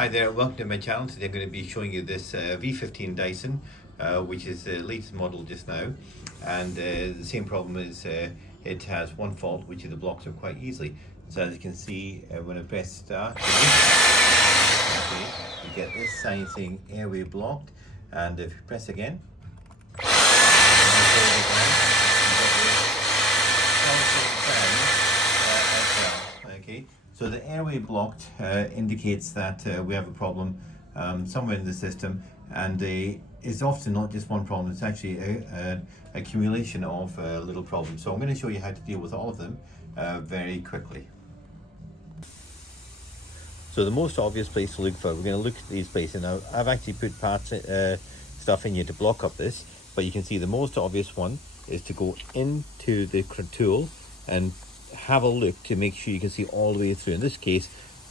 Hi there, welcome to my channel. Today I'm going to be showing you this v15 Dyson, which is the latest model just now. And the same problem is it has one fault, which is the blocks are quite easily. So as you can see, when I press start, okay, you get this sign saying Airway blocked. And if you press again, okay. So the airway blocked indicates that we have a problem somewhere in the system, and it's often not just one problem, it's actually an accumulation of little problems. So I'm going to show you how to deal with all of them very quickly. So the most obvious place to look for, we're going to look at these places. Now I've actually put parts, stuff in here to block up this, but you can see the most obvious one is to go into the tool and have a look to make sure you can see all the way through. In this case,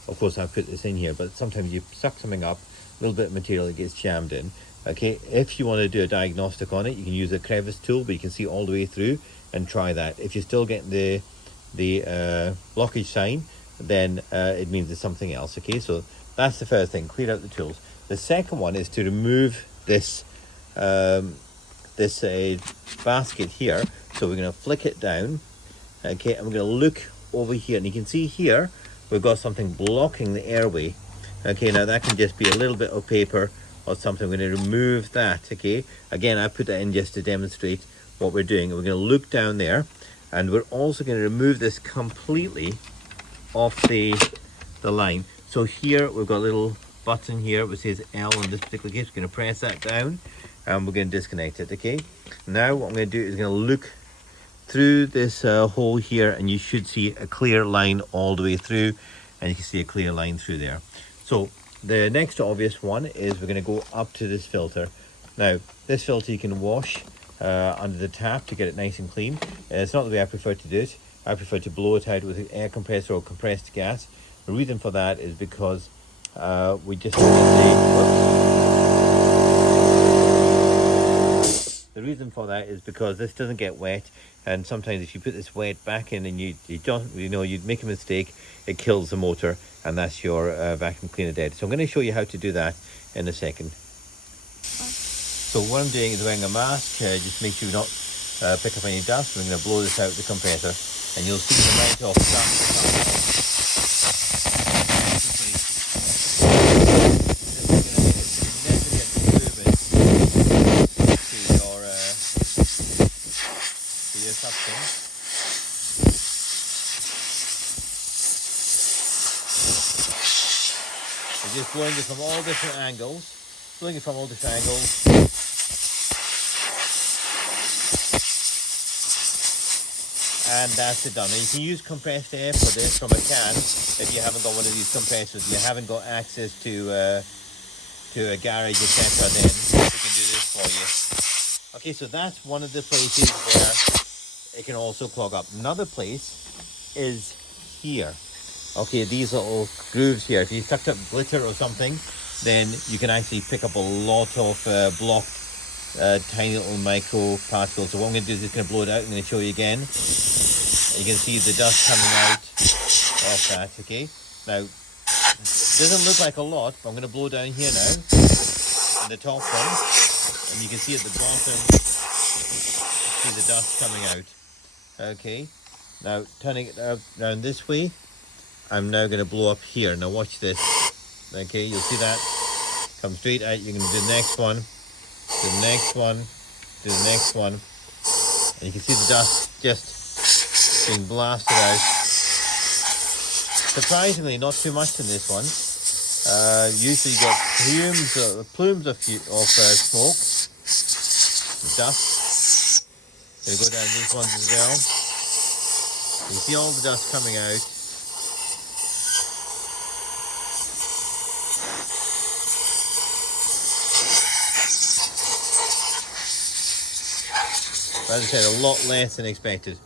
of course, I've put this in here, but sometimes you suck something up, a little bit of material that gets jammed in. Okay, if you want to do a diagnostic on it, you can use a crevice tool, but you can see all the way through and try that. If you're still getting the blockage sign, then it means there's something else. Okay, so that's the first thing, clear out the tools. The second one is to remove this basket here. So we're going to flick it down. Okay, and we're going to look over here, and you can see here we've got something blocking the airway. Okay, now that can just be a little bit of paper or something. We're going to remove that. Okay, again, I put that in just to demonstrate what we're doing. We're going to look down there, and we're also going to remove this completely off the line. So here we've got a little button here which says L in this particular case. We're going to press that down, and we're going to disconnect it. Okay, now what I'm going to do is going to look through this hole here, and you should see a clear line all the way through, and you can see a clear line through there. So the next obvious one is we're going to go up to this filter. Now this filter you can wash under the tap to get it nice and clean. It's not the way I prefer to do it. I prefer to blow it out with an air compressor or compressed gas. The reason for that is because we just The reason for that is because this doesn't get wet, and sometimes if you put this wet back in and you don't, you'd make a mistake, it kills the motor, and that's your vacuum cleaner dead. So I'm going to show you how to do that in a second. So what I'm doing is wearing a mask, just make sure you don't pick up any dust. I'm going to blow this out with the compressor, and you'll see the amount of dust. You're just blowing it from all different angles, and that's it done. And you can use compressed air for this from a can if you haven't got one of these compressors. You haven't got access to a garage, etc. Then we can do this for you. Okay, so that's one of the places where it can also clog up. Another place is here. Okay, these little grooves here. If you sucked up glitter or something, then you can actually pick up a lot of blocked tiny little micro particles. So what I'm going to do is just going to blow it out. I'm going to show you again. You can see the dust coming out of that. Okay, now it doesn't look like a lot, but I'm going to blow down here now in the top one, and you can see at the bottom, see the dust coming out. Okay, now turning it around this way, I'm now going to blow up here. Now watch this. Okay, you'll see that come straight out. You can do the next one, do the next one, do the next one, and you can see the dust just being blasted out. Surprisingly, not too much in this one. Usually you get plumes of smoke, dust. Gonna go down these ones as well. You see all the dust coming out. As I said, a lot less than expected.